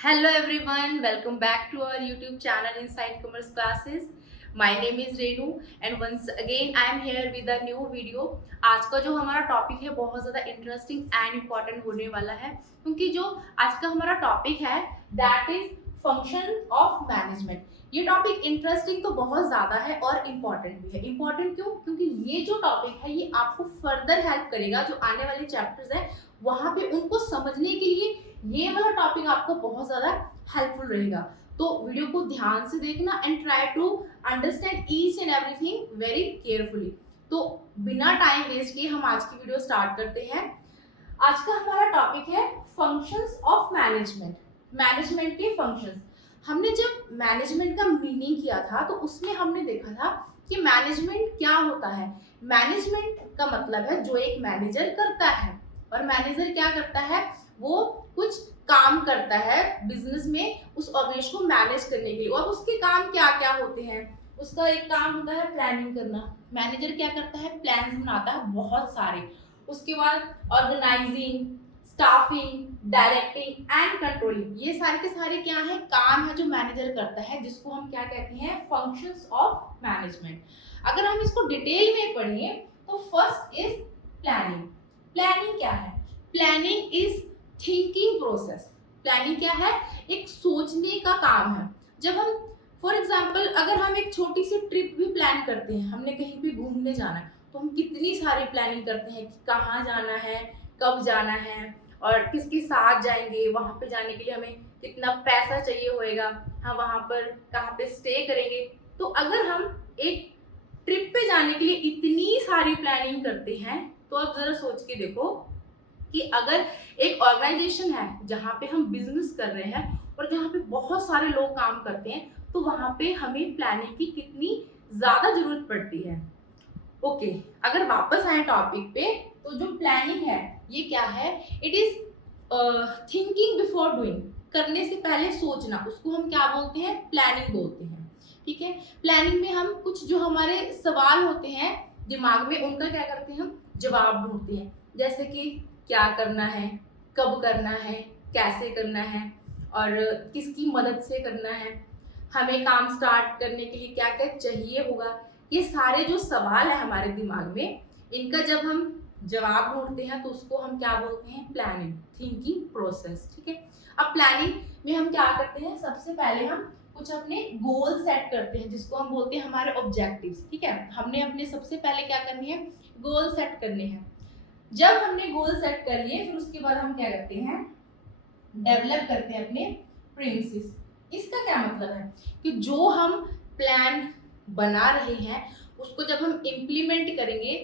Hello everyone, welcome back to our YouTube channel Inside Commerce Classes. My name is Renu and once again I am here with a new video. आज का जो हमारा topic है बहुत ज़्यादा interesting and important होने वाला है क्योंकि जो आज का हमारा टॉपिक है that is function of management. ये टॉपिक इंटरेस्टिंग तो बहुत ज़्यादा है और इम्पॉर्टेंट भी है। इम्पॉर्टेंट क्यों? क्योंकि ये जो टॉपिक है ये आपको फर्दर हेल्प करेगा, जो आने वाले चैप्टर्स है वहाँ पे उनको समझने के लिए ये वाला टॉपिक आपको बहुत ज़्यादा हेल्पफुल रहेगा। तो वीडियो को ध्यान से देखना and try to understand each and everything very carefully. तो बिना टाइम वेस्ट किए हम आज की वीडियो स्टार्ट करते हैं। आज का हमारा टॉपिक है फंक्शंस ऑफ मैनेजमेंट। मैनेजमेंट के फंक्शंस। हमने जब मैनेजमेंट का मीनिंग किया था तो उसमें हमने देखा था कि मैनेजमेंट क्या होता है। मैनेजमेंट का मतलब है जो एक मैनेजर करता है, और मैनेजर क्या करता है, वो कुछ काम करता है बिजनेस में उस ऑर्गेनाइजेशन को मैनेज करने के लिए। और उसके काम क्या क्या होते हैं? उसका एक काम होता है प्लानिंग करना। मैनेजर क्या करता है? प्लान्स बनाता है बहुत सारे। उसके बाद organising, staffing, directing and controlling, ये सारे के सारे क्या है, काम है जो मैनेजर करता है, जिसको हम क्या कहते हैं, फंक्शंस ऑफ मैनेजमेंट। अगर हम इसको डिटेल में पढ़ें तो फर्स्ट इज प्लानिंग। प्लानिंग क्या है? Planning is thinking process. Planning क्या है? एक सोचने का काम है। जब हम फॉर एग्जाम्पल अगर हम एक छोटी सी ट्रिप भी प्लान करते हैं, हमने कहीं पे घूमने जाना है, तो हम कितनी सारी प्लानिंग करते हैं कि कहाँ जाना है, कब जाना है और किसके साथ जाएंगे, वहाँ पे जाने के लिए हमें कितना पैसा चाहिए होएगा, हम वहाँ पर कहाँ पे स्टे करेंगे। तो अगर हम एक ट्रिप पे जाने के लिए इतनी सारी प्लानिंग करते हैं तो अब जरा सोच के देखो कि अगर एक ऑर्गेनाइजेशन है जहाँ पे हम बिजनेस कर रहे हैं और जहाँ पे बहुत सारे लोग काम करते हैं, तो वहाँ पे हमें प्लानिंग की कितनी ज्यादा जरूरत पड़ती है। ओके, अगर वापस आए टॉपिक पे, तो जो प्लानिंग है ये क्या है? It is thinking before doing. करने से पहले सोचना, उसको हम क्या बोलते हैं? प्लानिंग बोलते हैं। ठीक है, प्लानिंग में हम कुछ जो हमारे सवाल होते हैं दिमाग में, उनका क्या करते हैं, हम जवाब ढूंढते हैं। जैसे कि क्या करना है, कब करना है, कैसे करना है और किसकी मदद से करना है, हमें काम स्टार्ट करने के लिए क्या क्या चाहिए होगा। ये सारे जो सवाल है हमारे दिमाग में, इनका जब हम जवाब ढूंढते हैं तो उसको हम क्या बोलते हैं? Planning, thinking process. ठीक है, अब प्लानिंग में हम क्या करते हैं? सबसे पहले हम कुछ अपने गोल सेट करते हैं, जिसको हम बोलते हैं हमारे ऑब्जेक्टिव्स। ठीक है, हमने अपने सबसे पहले क्या करनी है? गोल सेट करने हैं। जब हमने गोल सेट कर लिए, फिर उसके बाद हम क्या करते हैं? डेवलप करते हैं अपने प्रिंसिस। इसका क्या मतलब है कि जो हम प्लान बना रहे हैं उसको जब हम इम्प्लीमेंट करेंगे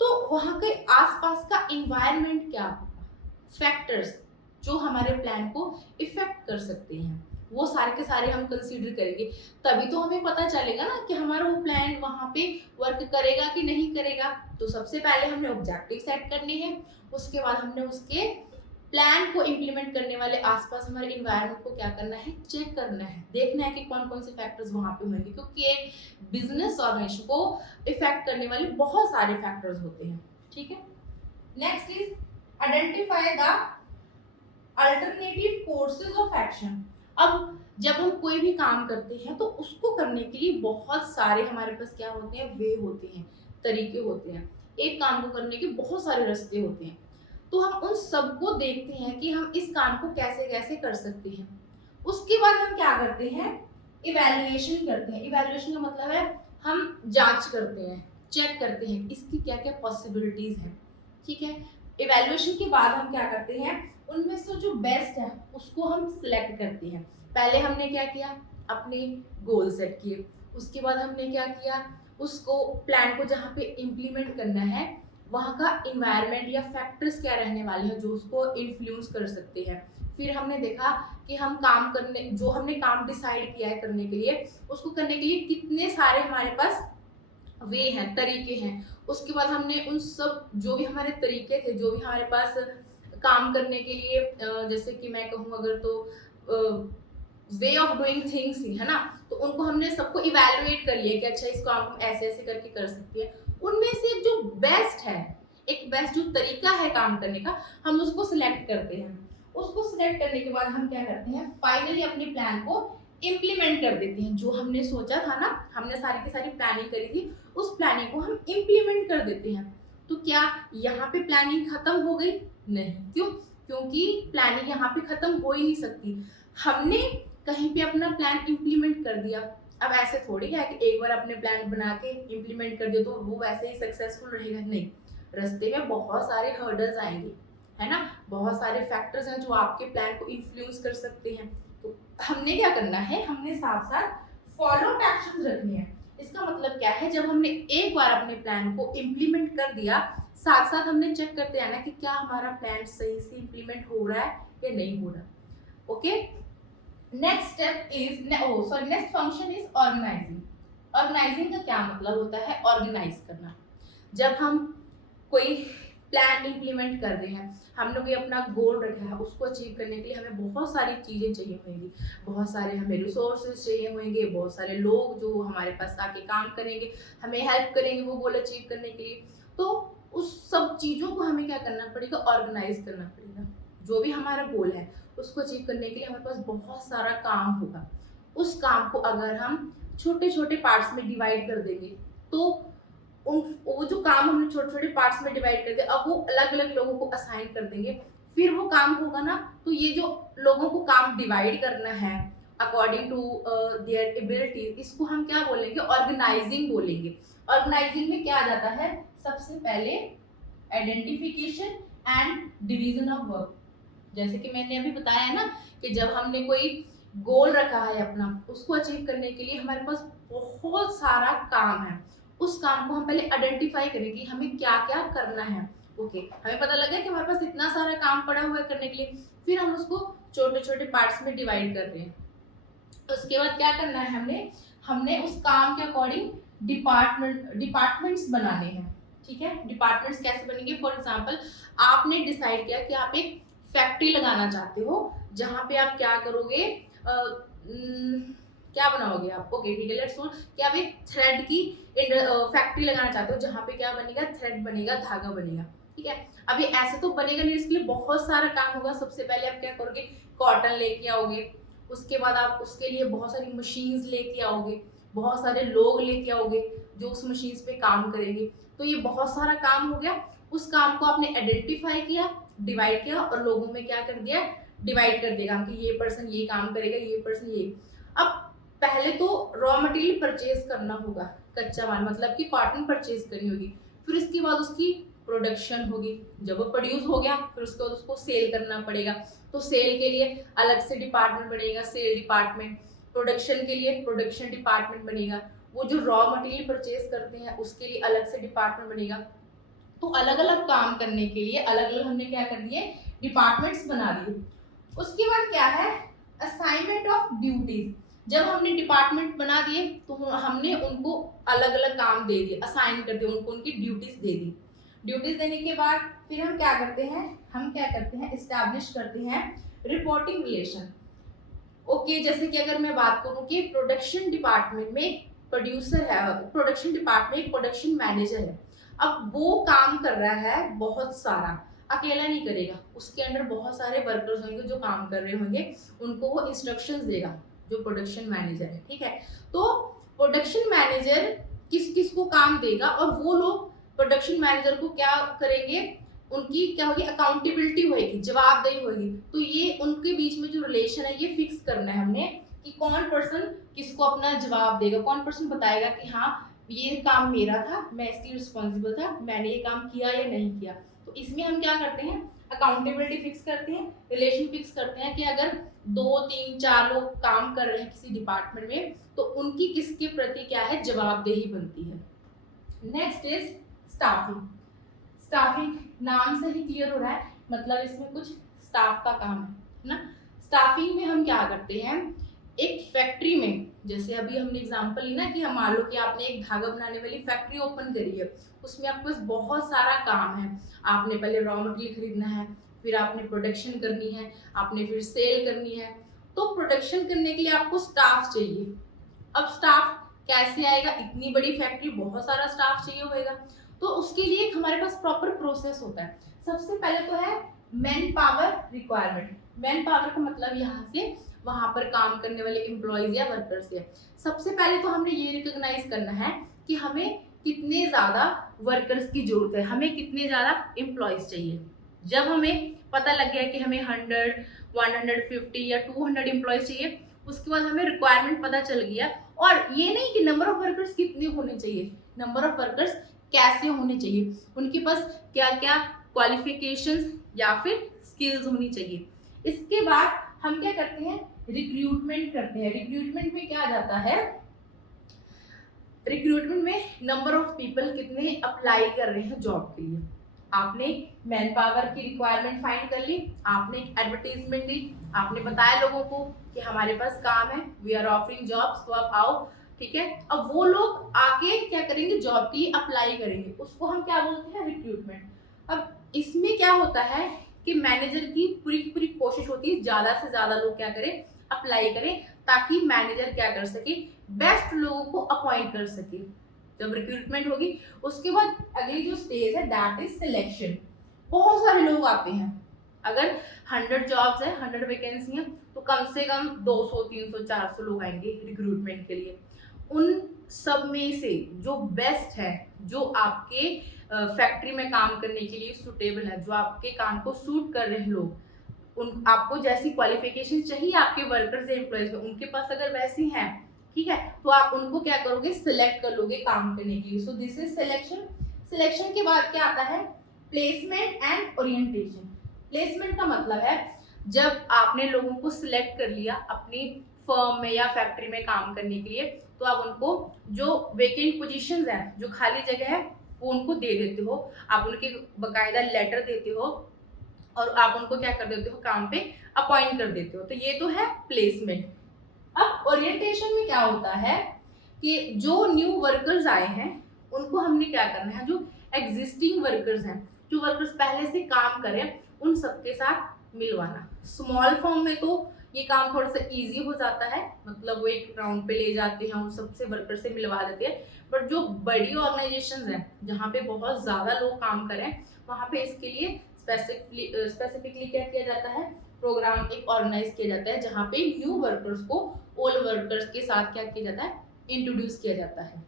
तो वहां के आसपास का इन्वायरमेंट क्या होगा, फैक्टर्स जो हमारे प्लान को इफेक्ट कर सकते हैं, वो सारे के सारे हम कंसीडर करेंगे। तभी तो हमें पता चलेगा ना कि हमारा वो प्लान वहां पे वर्क करेगा कि नहीं करेगा। तो सबसे पहले हमने ऑब्जेक्टिव सेट करने हैं, उसके बाद हमने उसके प्लान को इम्प्लीमेंट करने वाले आसपास हमारे इन्वायरमेंट को क्या करना है? चेक करना है, देखना है कि कौन कौन से फैक्टर्स वहां पे होंगे, क्योंकि एक बिजनेस ऑर्गेनाइजेशन को इफेक्ट करने वाले बहुत सारे फैक्टर्स होते हैं। ठीक है, next is identify the alternative courses of action. अब जब हम कोई भी काम करते हैं तो उसको करने के लिए बहुत सारे हमारे पास क्या होते हैं? वे होते हैं, तरीके होते हैं। एक काम को करने के बहुत सारे रास्ते होते हैं। तो हम उन सबको देखते हैं कि हम इस काम को कैसे कैसे कर सकते हैं। उसके बाद हम क्या करते हैं? इवैल्यूएशन करते हैं। इवैल्यूएशन का मतलब है हम जांच करते हैं, चेक करते हैं इसकी क्या क्या पॉसिबिलिटीज हैं। ठीक है, इवैल्यूएशन के बाद हम क्या करते हैं? उनमें से जो बेस्ट है उसको हम सिलेक्ट करते हैं। पहले हमने क्या किया? अपने गोल सेट किए। उसके बाद हमने क्या किया? उसको प्लान को जहाँ पे इम्प्लीमेंट करना है वहाँ का इन्वायरमेंट या फैक्टर्स क्या रहने वाले हैं जो उसको इन्फ्लुएंस कर सकते हैं। फिर हमने देखा कि हम काम करने, जो हमने काम डिसाइड किया है करने के लिए, उसको करने के लिए कितने सारे हमारे पास वे हैं, तरीके हैं। उसके बाद हमने उन सब जो भी हमारे तरीके थे, जो भी हमारे पास काम करने के लिए जैसे कि मैं कहूँ अगर तो वे ऑफ डूइंग थिंग्स ही है ना, तो उनको हमने सबको इवैल्यूएट कर लिया कि अच्छा इस काम हम ऐसे ऐसे करके कर सकते हैं। उनमें से जो बेस्ट है, एक बेस्ट जो तरीका है काम करने का, हम उसको सिलेक्ट करते हैं। उसको सिलेक्ट करने के बाद हम क्या करते हैं, फाइनली अपने प्लान को इम्प्लीमेंट कर देते हैं। जो हमने सोचा था ना, हमने सारी की सारी प्लानिंग करी थी, उस प्लानिंग को हम इम्प्लीमेंट कर देते हैं। तो क्या यहाँ पे प्लानिंग खत्म हो गई? नहीं। क्यों? क्योंकि प्लानिंग यहाँ पे खत्म हो ही नहीं सकती। हमने कहीं पे अपना प्लान इम्प्लीमेंट कर दिया, अब ऐसे थोड़ी है कि एक बार अपने प्लान बना के इम्प्लीमेंट कर दिया तो वो वैसे ही सक्सेसफुल रहेगा। नहीं, रास्ते में बहुत सारे हर्डल्स आएंगे, है ना, बहुत सारे फैक्टर्स हैं जो आपके प्लान को इन्फ्लुएंस कर सकते हैं। तो हमने क्या करना है, हमने साथ साथ फॉलो अप एक्शंस रखने हैं। इसका मतलब क्या है, जब हमने एक बार अपने प्लान को इम्प्लीमेंट कर दिया, साथ साथ हमने चेक करते हैं ना कि क्या हमारा प्लान सही से इम्प्लीमेंट हो रहा है या नहीं हो रहा। Okay, next step is next function is organising. Organising का क्या मतलब होता है? ऑर्गेनाइज करना। जब हम कोई प्लान इम्प्लीमेंट कर रहे हैं, हमने कोई अपना गोल रखा है, उसको अचीव करने के लिए हमें बहुत सारी चीज़ें चाहिए होंगी, बहुत सारे हमें रिसोर्सेज चाहिए होंगे, बहुत सारे लोग जो हमारे पास आके काम करेंगे, हमें हेल्प करेंगे वो गोल अचीव करने के लिए। तो उस सब चीज़ों को हमें क्या करना पड़ेगा? ऑर्गेनाइज करना पड़ेगा। जो भी हमारा गोल है उसको अचीव करने के लिए हमारे पास बहुत सारा काम होगा। उस काम को अगर हम छोटे छोटे पार्ट्स में डिवाइड कर देंगे तो वो जो काम हमने छोटे छोटे पार्ट्स में डिवाइड कर दिया, अब वो अलग अलग लोगों को असाइन कर देंगे, फिर वो काम होगा ना। तो ये जो लोगों को काम डिवाइड करना है अकॉर्डिंग टू देयर एबिलिटी, इसको हम क्या बोलेंगे? ऑर्गेनाइजिंग बोलेंगे। ऑर्गेनाइजिंग में क्या आ जाता है? सबसे पहले identification and division of work. जैसे कि मैंने अभी बताया है ना कि जब हमने कोई गोल रखा है अपना, उसको अचीव करने के लिए हमारे पास बहुत सारा काम है। उस काम को हम पहले आइडेंटिफाई करें कि हमें क्या क्या करना है। ओके, हमें पता लगा कि हमारे पास इतना सारा काम पड़ा हुआ है करने के लिए, फिर हम उसको छोटे छोटे पार्ट्स में डिवाइड कर रहे हैं। उसके बाद क्या करना है, हमने उस काम के अकॉर्डिंग डिपार्टमेंट्स बनाने हैं। ठीक है, डिपार्टमेंट्स कैसे बनेंगे? फॉर एग्जाम्पल, आपने डिसाइड किया कि आप एक फैक्ट्री लगाना चाहते हो, जहाँ पे आप क्या करोगे, क्या बनाओगे आप? ओके ठीक है, लेट्स सो कि आप एक थ्रेड की फैक्ट्री लगाना चाहते हो, जहाँ पे क्या बनेगा? थ्रेड बनेगा, धागा बनेगा। ठीक है, अभी ऐसे तो बनेगा नहीं, इसके लिए बहुत सारा काम होगा। सबसे पहले आप क्या करोगे? कॉटन लेके आओगे, उसके बाद आप उसके लिए बहुत सारी मशीन्स लेके आओगे, बहुत सारे लोग लेके आओगे जो उस मशीन्स पे काम करेंगे। तो ये बहुत सारा काम हो गया। उस काम को आपने आइडेंटिफाई किया, डिवाइड किया और लोगों में क्या कर दिया? डिवाइड कर देगा कि ये पर्सन ये काम करेगा, ये पर्सन ये। अब पहले तो रॉ मटेरियल परचेज करना होगा, कच्चा माल मतलब कि कॉटन परचेज करनी होगी, फिर इसके बाद उसकी प्रोडक्शन होगी। जब वो प्रोड्यूस हो गया फिर उसके बाद उसको सेल करना पड़ेगा, तो सेल के लिए अलग से डिपार्टमेंट बनेगा, सेल डिपार्टमेंट। प्रोडक्शन के लिए प्रोडक्शन डिपार्टमेंट बनेगा। वो जो रॉ मटेरियल परचेज करते हैं उसके लिए अलग से डिपार्टमेंट बनेगा। तो अलग अलग काम करने के लिए अलग अलग हमने क्या कर दिए? डिपार्टमेंट्स बना दिए। उसके बाद क्या है? Assignment of duties. जब हमने डिपार्टमेंट बना दिए तो हमने उनको अलग अलग काम दे दिए, असाइन कर दिए, उनको उनकी ड्यूटीज दे दी। ड्यूटीज देने के बाद फिर हम क्या करते हैं? एस्टैब्लिश करते हैं रिपोर्टिंग रिलेशन। ओके, जैसे कि अगर मैं बात करूं कि प्रोडक्शन डिपार्टमेंट में एक प्रोड्यूसर है, प्रोडक्शन डिपार्टमेंट में एक प्रोडक्शन मैनेजर है। अब वो काम कर रहा है बहुत सारा, अकेला नहीं करेगा, उसके अंडर बहुत सारे वर्कर्स होंगे जो काम कर रहे होंगे, उनको वो इंस्ट्रक्शंस देगा जो प्रोडक्शन मैनेजर है। ठीक है, तो प्रोडक्शन मैनेजर किस किस को काम देगा और वो लोग प्रोडक्शन मैनेजर को क्या करेंगे? उनकी क्या होगी? अकाउंटेबिलिटी होगी, जवाबदेही होगी। तो ये उनके बीच में जो रिलेशन है ये फिक्स करना है हमने कि कौन पर्सन किसको अपना जवाब देगा, कौन पर्सन बताएगा कि हाँ ये काम मेरा था, मैं इसकी रिस्पॉन्सिबल था, मैंने ये काम किया या नहीं किया। तो इसमें हम क्या करते हैं? अकाउंटेबिलिटी फिक्स करते हैं, रिलेशन फिक्स करते हैं कि अगर 2, 3, 4 लोग काम कर रहे हैं किसी डिपार्टमेंट में तो उनकी किसके प्रति क्या है? जवाबदेही बनती है। Next is staffing. स्टाफिंग नाम से ही क्लियर हो रहा है, मतलब इसमें कुछ स्टाफ का काम है ना। स्टाफिंग में हम क्या करते हैं? एक फैक्ट्री में, जैसे अभी हमने एग्जांपल ली ना कि हम मान लो कि आपने एक धागा बनाने वाली फैक्ट्री ओपन करी है, उसमें आपके पास बहुत सारा काम है। आपने पहले रॉ मटेरियल खरीदना है, फिर आपने प्रोडक्शन करनी है, आपने फिर सेल करनी है। तो प्रोडक्शन करने के लिए आपको स्टाफ चाहिए। अब स्टाफ कैसे आएगा? इतनी बड़ी फैक्ट्री, बहुत सारा स्टाफ चाहिए होगा। तो उसके लिए हमारे पास प्रॉपर प्रोसेस होता है। सबसे पहले तो है man power requirement. Man power का मतलब यहाँ से वहां पर काम करने वाले एम्प्लॉयज या वर्कर्स है। सबसे पहले तो हमने ये रिकॉग्नाइज करना है कि हमें कितने ज्यादा वर्कर्स की जरूरत है, हमें कितने ज्यादा एम्प्लॉयज चाहिए। जब हमें पता लग गया कि हमें 100, 150 या 200 एम्प्लॉयज चाहिए, उसके बाद हमें रिक्वायरमेंट पता चल गया। और ये नहीं कि नंबर ऑफ वर्कर्स कितने होने चाहिए, नंबर ऑफ वर्कर्स कैसे होने चाहिए, उनके पास क्या क्या क्वालिफिकेशंस या फिर स्किल्स होनी चाहिए। इसके बाद हम क्या करते हैं, रिक्रूटमेंट करते हैं। रिक्रूटमेंट में क्या आ जाता है, रिक्रूटमेंट में नंबर ऑफ पीपल कितने अप्लाई कर रहे हैं जॉब के लिए। आपने मैन पावर की रिक्वायरमेंट फाइंड कर ली, आपने एडवर्टीजमेंट दी, आपने बताया लोगों को कि हमारे पास काम है, वी आर ऑफरिंग जॉब्स, तो आप आओ, ठीक है। अब वो लोग आके क्या करेंगे, जॉब के लिए अप्लाई करेंगे, उसको हम क्या बोलते हैं, रिक्रूटमेंट। अब इसमें क्या होता है कि मैनेजर की पूरी कोशिश होती है ज्यादा से ज्यादा लोग क्या करें, अप्लाई करें, ताकि मैनेजर क्या कर सके, बेस्ट लोगों को अपॉइंट कर सके। जब रिक्रूटमेंट होगी उसके बाद अगली जो स्टेज है दैट इज सिलेक्शन। बहुत सारे लोग आते हैं, अगर 100 जॉब्स है, 100 वैकेंसी है, तो कम से कम 200, 300, 400 लोग आएंगे रिक्रूटमेंट के लिए। उन सब में से जो बेस्ट है, जो आपके फैक्ट्री में काम करने के लिए सुटेबल है, जो आपके काम को सूट कर रहे हैं लोग, उन आपको जैसी क्वालिफिकेशन चाहिए आपके वर्कर्स या एम्प्लॉयज में, उनके पास अगर वैसी हैं, ठीक है, तो आप उनको क्या करोगे, सिलेक्ट कर लोगे काम करने के लिए। So this is selection. Selection के बाद क्या आता है, प्लेसमेंट एंड ओरिएंटेशन। प्लेसमेंट का मतलब है जब आपने लोगों को सिलेक्ट कर लिया अपनी फर्म में या फैक्ट्री में काम करने के लिए, तो आप उनको जो वेकेंट पोजीशंस हैं, जो खाली जगह है, वो उनको दे देते हो, आप उनके बकायदा लेटर देते हो और आप उनको क्या कर देते हो, काम पे अपॉइंट कर देते हो। तो ये तो है प्लेसमेंट। अब ओरिएंटेशन में क्या होता है कि जो न्यू वर्कर्स आए हैं उनको हमने क्या करना है, जो एग्जिस्टिंग वर्कर्स हैं, जो वर्कर्स पहले से काम करें, उन सबके साथ मिलवाना। स्मॉल फॉर्म में तो ये काम थोड़ा सा इजी हो जाता है, मतलब वो एक राउंड पे ले जाते हैं और सबसे वर्कर से मिलवा देते हैं। बट जो बड़ी ऑर्गेनाइजेशंस हैं जहाँ पे बहुत ज़्यादा लोग काम करें, वहाँ पे इसके लिए स्पेसिफिकली क्या किया जाता है, प्रोग्राम एक ऑर्गेनाइज किया जाता है, जहाँ पे न्यू वर्कर्स को ओल्ड वर्कर्स के साथ क्या किया जाता है, इंट्रोड्यूस किया जाता है।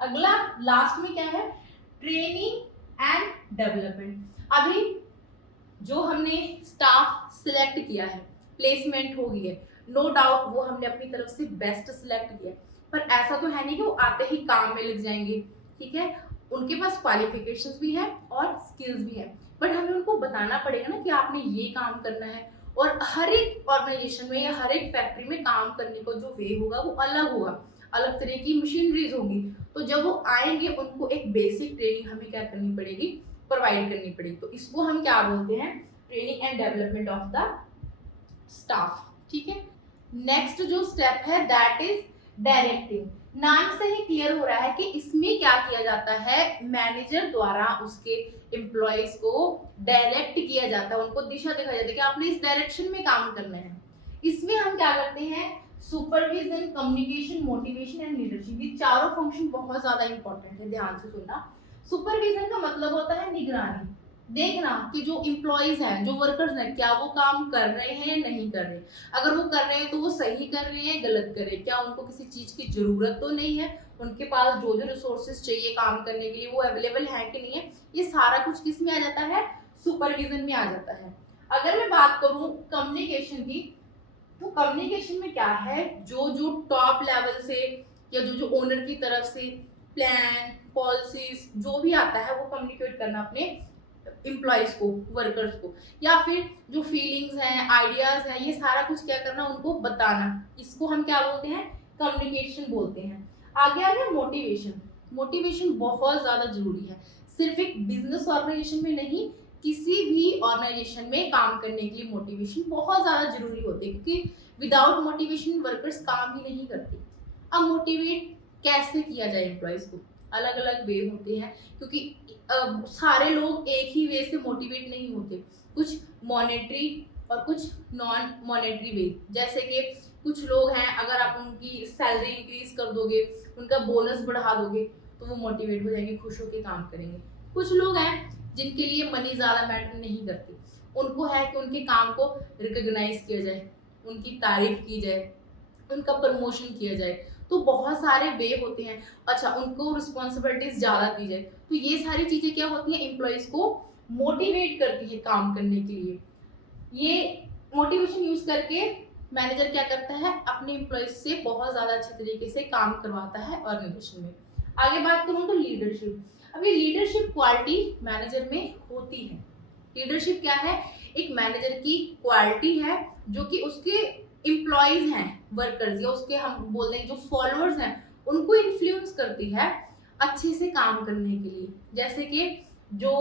अगला लास्ट में क्या है, ट्रेनिंग एंड डेवलपमेंट। अभी जो हमने स्टाफ सिलेक्ट किया है, प्लेसमेंट हो गई है, नो डाउट वो हमने अपनी तरफ से बेस्ट सिलेक्ट किया, पर ऐसा तो है नहीं कि वो आते ही काम में लग जाएंगे, ठीक है। उनके पास क्वालिफिकेशंस भी है और स्किल्स भी है, बट हमें उनको बताना पड़ेगा ना कि आपने ये काम करना है। और हर एक ऑर्गेनाइजेशन में या हर एक फैक्ट्री में काम करने का जो वे होगा वो अलग होगा, अलग तरह की मशीनरीज होगी। तो जब वो आएंगे उनको एक बेसिक ट्रेनिंग हमें क्या करनी पड़ेगी, प्रोवाइड करनी पड़ेगी। तो इसको हम क्या बोलते हैं, training and development of the staff, ठीक है। नेक्स्ट जो स्टेप है दैट इज डायरेक्टिंग। नाम से ही क्लियर हो रहा है कि इसमें क्या किया जाता है, मैनेजर द्वारा उसके एम्प्लॉयज को डायरेक्ट किया जाता है, उनको दिशा दिखाई जाती है कि आपने इस डायरेक्शन में काम करना है। इसमें हम क्या करते हैं, supervision, communication, motivation and leadership, ये चारों फंक्शन बहुत ज्यादा इंपॉर्टेंट है, ध्यान से सुनना। सुपरविजन का मतलब होता है निगरानी, देखना कि जो एम्प्लॉयज हैं, जो वर्कर्स हैं, क्या वो काम कर रहे हैं या नहीं कर रहे। अगर वो कर रहे हैं तो वो सही कर रहे हैं, गलत कर रहे हैं, क्या उनको किसी चीज की जरूरत तो नहीं है, उनके पास जो जो रिसोर्सेज चाहिए काम करने के लिए वो अवेलेबल है कि नहीं है। ये सारा कुछ किस में आ जाता है, सुपरविजन में आ जाता है। अगर मैं बात करूं कम्युनिकेशन की, तो कम्युनिकेशन में क्या है, जो जो टॉप लेवल से या जो जो ओनर की तरफ से प्लान, पॉलिसीज जो भी आता है वो कम्युनिकेट करना अपने एम्प्लॉयज को, वर्कर्स को, या फिर जो फीलिंग्स हैं, आइडियाज हैं, ये सारा कुछ क्या करना, उनको बताना। इसको हम क्या बोलते हैं, कम्युनिकेशन बोलते हैं। आगे आ गया मोटिवेशन। मोटिवेशन बहुत ज्यादा जरूरी है, सिर्फ एक बिजनेस ऑर्गेनाइजेशन में नहीं, किसी भी ऑर्गेनाइजेशन में काम करने के लिए मोटिवेशन बहुत ज्यादा जरूरी होती है, क्योंकि विदाउट मोटिवेशन वर्कर्स काम ही नहीं करते। अब मोटिवेट कैसे किया जाए एम्प्लॉयज को, अलग अलग वे होते हैं, क्योंकि सारे लोग एक ही वे से मोटिवेट नहीं होते। कुछ मॉनेटरी और कुछ नॉन मॉनेटरी वे, जैसे कि कुछ लोग हैं, अगर आप उनकी सैलरी इंक्रीज कर दोगे, उनका बोनस बढ़ा दोगे, तो वो मोटिवेट हो जाएंगे, खुश होकर काम करेंगे। कुछ लोग हैं जिनके लिए मनी ज़्यादा मैटर नहीं करती, उनको है कि उनके काम को रिकॉग्नाइज किया जाए, उनकी तारीफ की जाए, उनका प्रमोशन किया जाए। तो बहुत सारे वे होते हैं। अच्छा, उनको रिस्पॉन्सिबिलिटीज ज़्यादा दी जाए। तो ये सारी चीज़ें क्या होती हैं, एम्प्लॉयज़ को मोटिवेट करती है काम करने के लिए। ये मोटिवेशन यूज़ करके मैनेजर क्या करता है, अपने एम्प्लॉयज़ से बहुत ज़्यादा अच्छे तरीके से काम करवाता है ऑर्गेनाइजेशन में। आगे बात करूँ तो लीडरशिप। अब ये लीडरशिप क्वालिटी मैनेजर में होती है। लीडरशिप क्या है, एक मैनेजर की क्वालिटी है जो कि उसके एम्प्लॉयज हैं, वर्कर्स या उसके हम बोल दें जो फॉलोअर्स हैं, उनको इन्फ्लुएंस करती है अच्छे से काम करने के लिए। जैसे कि जो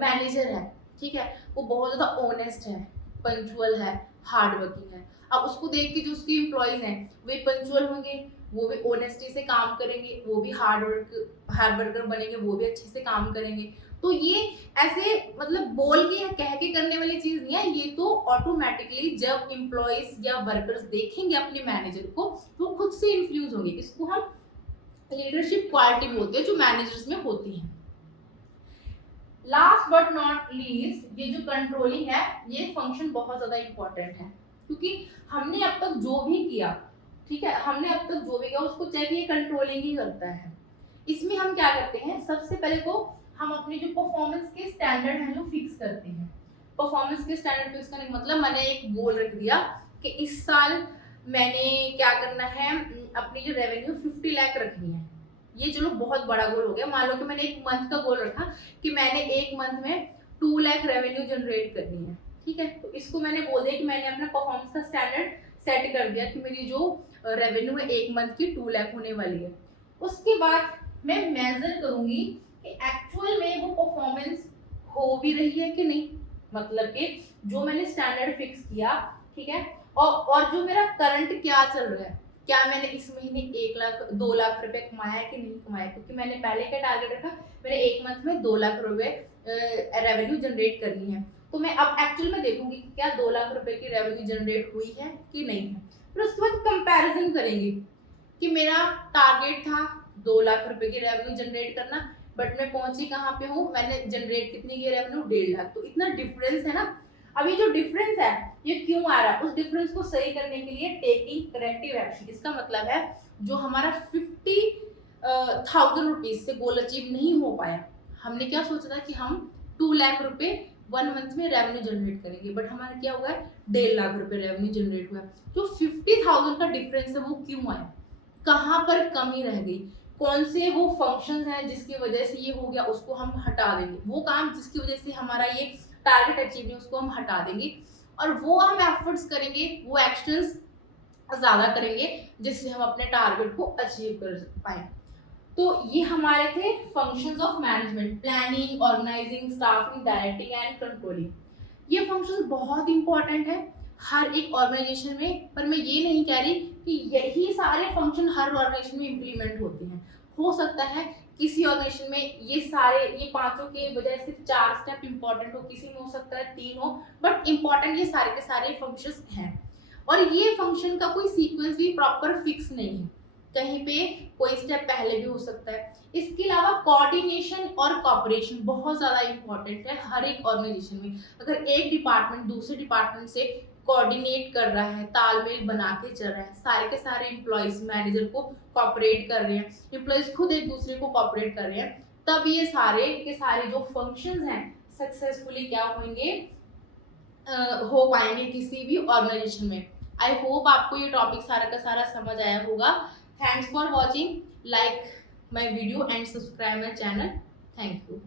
मैनेजर है, ठीक है, वो बहुत ज़्यादा ऑनेस्ट है, पंचुअल है, हार्ड वर्किंग है। अब उसको देख के जो उसके एम्प्लॉयज हैं वे पंचुअल होंगे, वो भी ऑनेस्टी से काम करेंगे, वो भी हार्ड वर्कर बनेंगे, वो भी अच्छे से काम करेंगे। तो ये ऐसे मतलब बोल के या कह के करने वाली चीज नहीं है, ये तो ऑटोमेटिकली जब एम्प्लॉयज या वर्कर्स देखेंगे अपने मैनेजर को तो खुद से इन्फ्लुएंस होंगे। इसको हम लीडरशिप क्वालिटी बोलते हैं जो मैनेजर्स में होती है। लास्ट बट नॉट लीस्ट, ये जो कंट्रोलिंग है, ये फंक्शन बहुत ज्यादा इंपॉर्टेंट है, क्योंकि हमने अब तक जो भी किया, ठीक है, हमने अब तक जो भी किया उसको चेक ये कंट्रोलिंग ही करता है। इसमें हम क्या करते हैं, सबसे पहले तो हम अपनी जो परफॉर्मेंस के स्टैंडर्ड हैं जो फिक्स करते हैं। परफॉर्मेंस के स्टैंडर्ड फिक्स करने का मतलब मैंने एक गोल रख दिया कि इस साल मैंने क्या करना है, अपनी जो रेवेन्यू 50 लाख रखनी है। ये चलो बहुत बड़ा गोल हो गया। मान लो कि मैंने एक मंथ का गोल रखा कि मैंने एक मंथ में 2 लाख रेवेन्यू जनरेट करनी है, ठीक है। तो इसको मैंने बोल दिया कि मैंने अपना परफॉर्मेंस का स्टैंडर्ड सेट कर दिया कि मेरी जो रेवेन्यू है एक मंथ की 2 लाख होने वाली है। उसके बाद मैं मेजर करूंगी कि एक्चुअल में वो परफॉर्मेंस हो भी रही है कि नहीं, मतलब कि जो मैंने स्टैंडर्ड फिक्स किया, ठीक है, और जो मेरा करंट क्या चल रहा है, क्या मैंने इस महीने 1 लाख 2 लाख रुपए कमाया है कि नहीं कमाया। क्योंकि मैंने पहले का टारगेट रखा मैंने एक मंथ में 2 लाख रुपए रेवेन्यू जनरेट करनी है। तो मैं अब एक्चुअल में देखूंगी कि क्या 2 लाख रुपए की रेवेन्यू जनरेट हुई है कि नहीं है। फिर उसके बाद कंपैरिजन करेंगे कि मेरा टारगेट था 2 लाख रुपए की रेवेन्यू जनरेट करना, बट मैं पहुंची कहाँ पे हूँ, मैंने जनरेट कितनी की रेवेन्यू 1.5 लाख। तो इतना डिफरेंस है ना। अब ये जो डिफरेंस है ये क्यों आ रहा है, उस डिफरेंस को सही करने के लिए टेकिंग करेक्टिव एक्शन। इसका मतलब है जो हमारा 50,000 रुपीज से गोल अचीव नहीं हो पाया, हमने क्या सोचा था कि हम 2 लाख रुपए 1 मंथ में रेवेन्यू जनरेट करेंगे, बट हमारा क्या हुआ है 1.5 लाख रुपए रेवेन्यू जनरेट हुआ। जो 50,000 का डिफरेंस है वो क्यों आया, कहाँ पर कमी रह गई, कौन से वो फंक्शंस हैं जिसकी वजह से ये हो गया, उसको हम हटा देंगे। वो काम जिसकी वजह से हमारा ये टारगेट अचीव नहीं उसको हम हटा देंगे, और वो हम एफर्ट्स करेंगे, वो एक्शंस ज़्यादा करेंगे जिससे हम अपने टारगेट को अचीव कर पाए। तो ये हमारे थे functions of management: planning, organising, staffing, directing and controlling. ये फंक्शंस बहुत इंपॉर्टेंट है हर एक ऑर्गेनाइजेशन में, पर मैं ये नहीं कह रही कि यही सारे फंक्शन हर ऑर्गेनाइजेशन में इम्प्लीमेंट होते हैं। हो सकता है किसी ऑर्गेनाइजेशन में ये पांचों के बजाय सिर्फ 4 स्टेप इंपॉर्टेंट हो, किसी में हो सकता है 3 हो, बट इंपॉर्टेंट ये सारे के सारे फंक्शंस हैं। और ये फंक्शन का कोई सीक्वेंस भी प्रॉपर फिक्स नहीं है, कहीं पे कोई स्टेप पहले भी हो सकता है। इसके अलावा कोऑर्डिनेशन और कोऑपरेशन बहुत ज़्यादा इंपॉर्टेंट है हर एक ऑर्गेनाइजेशन में। अगर एक डिपार्टमेंट दूसरे डिपार्टमेंट से कोऑर्डिनेट कर रहा है, तालमेल बना के चल रहा है, सारे के सारे एम्प्लॉयज मैनेजर को कोऑपरेट कर रहे हैं, एम्प्लॉयज खुद एक दूसरे को कोऑपरेट कर रहे हैं, तब ये सारे के सारे जो फंक्शंस हैं सक्सेसफुली क्या होंगे, हो पाएंगे किसी भी ऑर्गेनाइजेशन में। आई होप आपको ये टॉपिक सारा का सारा समझ आया होगा। Thanks for watching, like my video and subscribe my channel. Thank you.